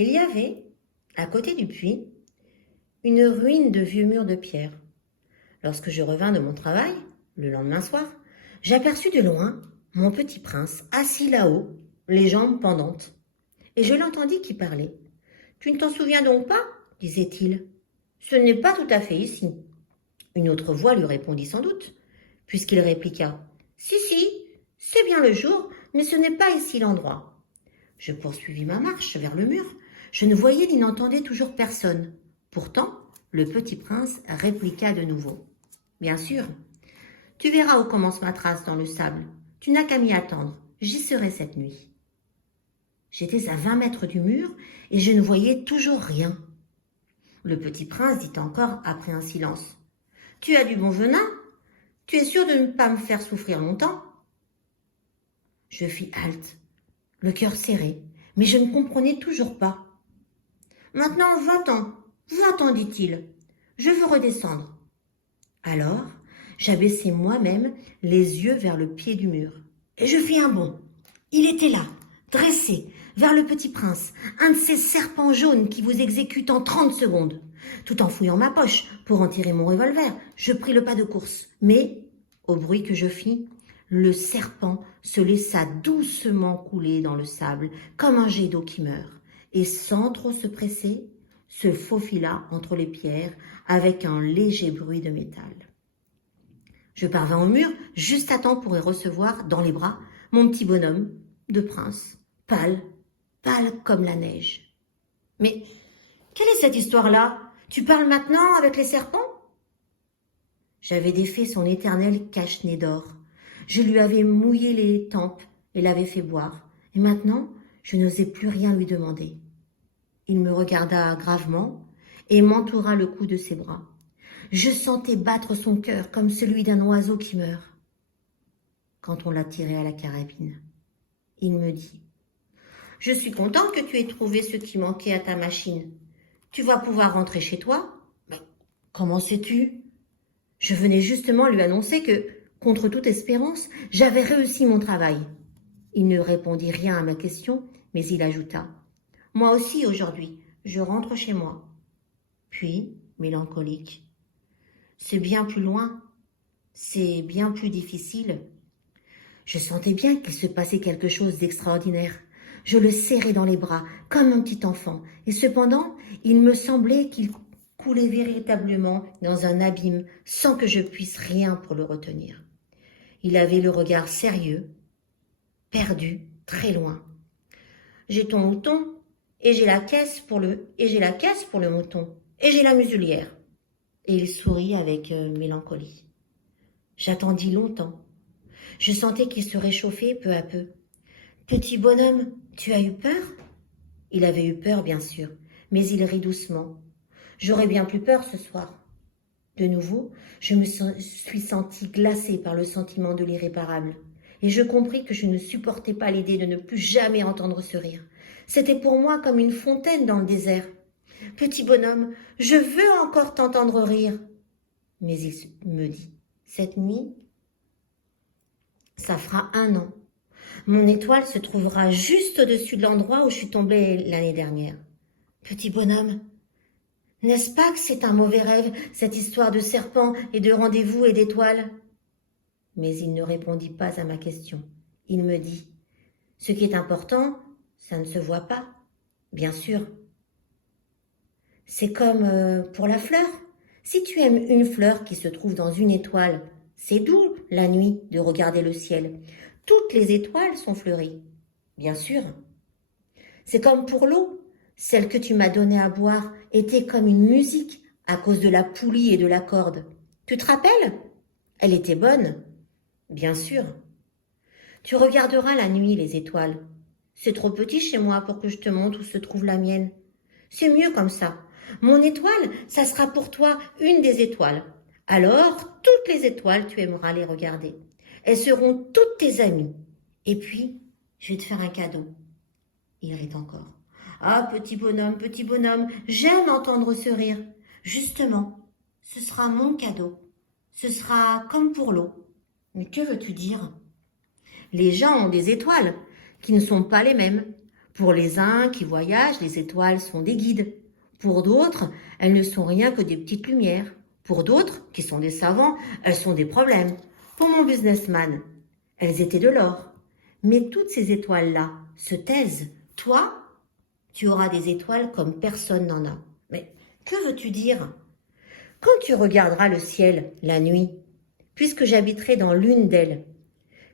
Il y avait, à côté du puits, une ruine de vieux murs de pierre. Lorsque je revins de mon travail, le lendemain soir, j'aperçus de loin mon petit prince assis là-haut, les jambes pendantes, et je l'entendis qui parlait. Tu ne t'en souviens donc pas disait-il. Ce n'est pas tout à fait ici. Une autre voix lui répondit sans doute, puisqu'il répliqua. Si, c'est bien le jour, mais ce n'est pas ici l'endroit. Je poursuivis ma marche vers le mur. Je ne voyais ni n'entendais toujours personne. Pourtant, le petit prince répliqua de nouveau. Bien sûr, tu verras où commence ma trace dans le sable. Tu n'as qu'à m'y attendre. J'y serai cette nuit. J'étais à 20 mètres du mur et je ne voyais toujours rien. Le petit prince dit encore après un silence. Tu as du bon venin? Tu es sûr de ne pas me faire souffrir longtemps? Je fis halte, le cœur serré, mais je ne comprenais toujours pas. Maintenant, va-t'en, dit-il. Je veux redescendre. Alors, j'abaissai moi-même les yeux vers le pied du mur. Et je fis un bond. Il était là, dressé, vers le petit prince, un de ces serpents jaunes qui vous exécutent en 30 secondes. Tout en fouillant ma poche pour en tirer mon revolver, je pris le pas de course. Mais, au bruit que je fis, le serpent se laissa doucement couler dans le sable, comme un jet d'eau qui meurt, et sans trop se presser, se faufila entre les pierres avec un léger bruit de métal. Je parvins au mur juste à temps pour y recevoir, dans les bras, mon petit bonhomme de prince, pâle comme la neige. Mais quelle est cette histoire-là? Tu parles maintenant avec les serpents? J'avais défait son éternel cache-nez d'or. Je lui avais mouillé les tempes et l'avais fait boire. Et maintenant, je n'osais plus rien lui demander. Il me regarda gravement et m'entoura le cou de ses bras. Je sentais battre son cœur comme celui d'un oiseau qui meurt. Quand on l'a tiré à la carabine, il me dit « Je suis content que tu aies trouvé ce qui manquait à ta machine. Tu vas pouvoir rentrer chez toi. » Mais comment sais-tu? Je venais justement lui annoncer que, contre toute espérance, j'avais réussi mon travail. Il ne répondit rien à ma question, mais il ajouta « Moi aussi aujourd'hui, je rentre chez moi. » Puis, mélancolique, « C'est bien plus loin, c'est bien plus difficile. » Je sentais bien qu'il se passait quelque chose d'extraordinaire. Je le serrais dans les bras, comme un petit enfant, et cependant, il me semblait qu'il coulait véritablement dans un abîme sans que je puisse rien pour le retenir. Il avait le regard sérieux, perdu, très loin. J'ai ton mouton, et j'ai la caisse pour le mouton, et j'ai la muselière. Et il sourit avec mélancolie. J'attendis longtemps. Je sentais qu'il se réchauffait peu à peu. Petit bonhomme, tu as eu peur? Il avait eu peur, bien sûr, mais il rit doucement. J'aurais bien plus peur ce soir. De nouveau, je me suis sentie glacée par le sentiment de l'irréparable. Et je compris que je ne supportais pas l'idée de ne plus jamais entendre ce rire. C'était pour moi comme une fontaine dans le désert. Petit bonhomme, je veux encore t'entendre rire. Mais il me dit, cette nuit, ça fera 1 an. Mon étoile se trouvera juste au-dessus de l'endroit où je suis tombée l'année dernière. Petit bonhomme, n'est-ce pas que c'est un mauvais rêve, cette histoire de serpent et de rendez-vous et d'étoiles? Mais il ne répondit pas à ma question. Il me dit, ce qui est important, ça ne se voit pas, bien sûr. C'est comme pour la fleur. Si tu aimes une fleur qui se trouve dans une étoile, c'est doux la nuit de regarder le ciel. Toutes les étoiles sont fleuries, bien sûr. C'est comme pour l'eau. Celle que tu m'as donnée à boire était comme une musique à cause de la poulie et de la corde. Tu te rappelles? Elle était bonne, bien sûr. Tu regarderas la nuit les étoiles. C'est trop petit chez moi pour que je te montre où se trouve la mienne. C'est mieux comme ça. Mon étoile, ça sera pour toi une des étoiles. Alors, toutes les étoiles, tu aimeras les regarder. Elles seront toutes tes amies. Et puis, je vais te faire un cadeau. Il rit encore. Ah, petit bonhomme, j'aime entendre ce rire. Justement, ce sera mon cadeau. Ce sera comme pour l'eau. Mais que veux-tu dire? Les gens ont des étoiles qui ne sont pas les mêmes. Pour les uns qui voyagent, les étoiles sont des guides. Pour d'autres, elles ne sont rien que des petites lumières. Pour d'autres, qui sont des savants, elles sont des problèmes. Pour mon businessman, elles étaient de l'or. Mais toutes ces étoiles-là se taisent. Toi, tu auras des étoiles comme personne n'en a. Mais que veux-tu dire? Quand tu regarderas le ciel la nuit, puisque j'habiterai dans l'une d'elles,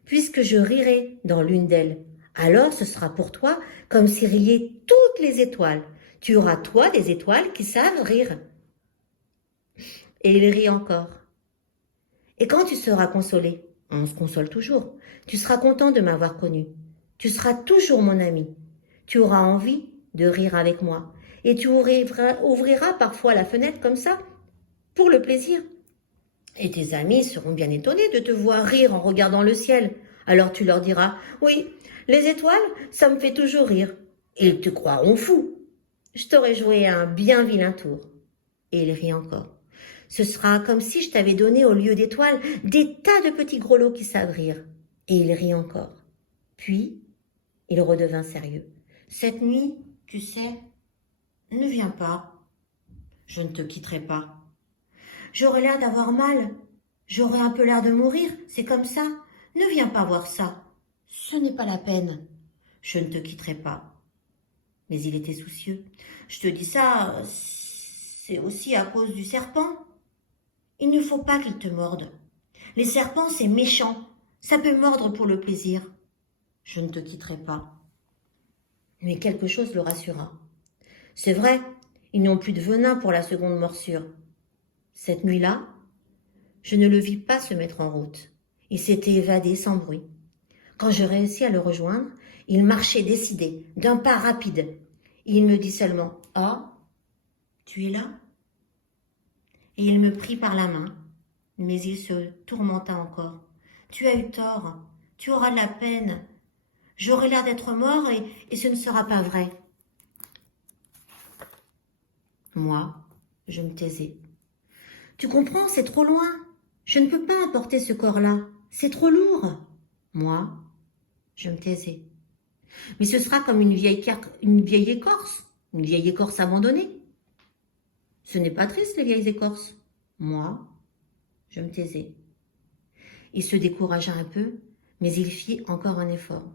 puisque je rirai dans l'une d'elles, alors ce sera pour toi comme si riaient toutes les étoiles. Tu auras toi des étoiles qui savent rire. Et il rit encore. Et quand tu seras consolé, on se console toujours, tu seras content de m'avoir connu. Tu seras toujours mon ami. Tu auras envie de rire avec moi. Et tu ouvriras parfois la fenêtre comme ça, pour le plaisir. Et tes amis seront bien étonnés de te voir rire en regardant le ciel. Alors tu leur diras, oui, les étoiles, ça me fait toujours rire. Et ils te croiront fou. Je t'aurais joué un bien vilain tour. Et il rit encore. Ce sera comme si je t'avais donné au lieu d'étoiles des tas de petits grelots qui savent rire. Et il rit encore. Puis, il redevint sérieux. Cette nuit, tu sais, ne viens pas. Je ne te quitterai pas. J'aurais l'air d'avoir mal. J'aurais un peu l'air de mourir, c'est comme ça. Ne viens pas voir ça. Ce n'est pas la peine. Je ne te quitterai pas. Mais il était soucieux. Je te dis ça, c'est aussi à cause du serpent. Il ne faut pas qu'il te morde. Les serpents, c'est méchant. Ça peut mordre pour le plaisir. Je ne te quitterai pas. Mais quelque chose le rassura. C'est vrai, ils n'ont plus de venin pour la seconde morsure. Cette nuit-là, je ne le vis pas se mettre en route. Il s'était évadé sans bruit. Quand je réussis à le rejoindre, il marchait décidé, d'un pas rapide. Et il me dit seulement « Ah, tu es là ?» Et il me prit par la main, mais il se tourmenta encore. « Tu as eu tort, tu auras de la peine. J'aurai l'air d'être mort et ce ne sera pas vrai. » Moi, je me taisais. « Tu comprends, c'est trop loin. Je ne peux pas emporter ce corps-là. C'est trop lourd. » Moi, je me taisais. « Mais ce sera comme une vieille écorce abandonnée. » Ce n'est pas triste, les vieilles écorces. Moi, je me taisais. Il se découragea un peu, mais il fit encore un effort.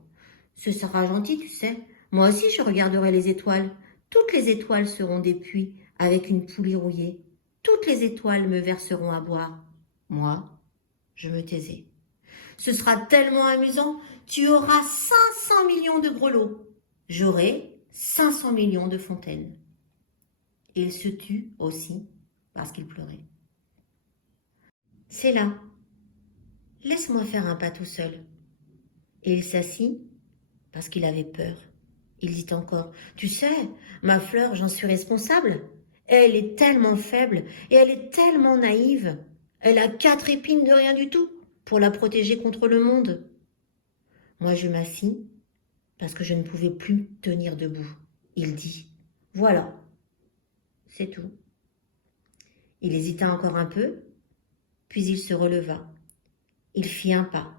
Ce sera gentil, tu sais. Moi aussi, je regarderai les étoiles. Toutes les étoiles seront des puits avec une poulie rouillée. Toutes les étoiles me verseront à boire. Moi, je me taisais. Ce sera tellement amusant. Tu auras 500 millions de grelots. J'aurai 500 millions de fontaines. Et il se tut aussi parce qu'il pleurait. C'est là. Laisse-moi faire un pas tout seul. Et il s'assit parce qu'il avait peur. Il dit encore, tu sais, ma fleur, j'en suis responsable. Elle est tellement faible et elle est tellement naïve. Elle a 4 épines de rien du tout pour la protéger contre le monde. Moi, je m'assis parce que je ne pouvais plus tenir debout. Il dit, voilà, c'est tout. Il hésita encore un peu, puis il se releva. Il fit un pas.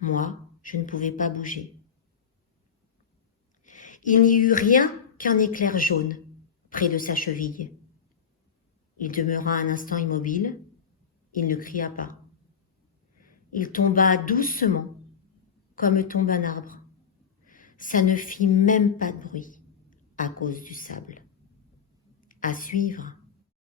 Moi, je ne pouvais pas bouger. Il n'y eut rien qu'un éclair jaune près de sa cheville. Il demeura un instant immobile. Il ne cria pas. Il tomba doucement, comme tombe un arbre. Ça ne fit même pas de bruit à cause du sable. À suivre.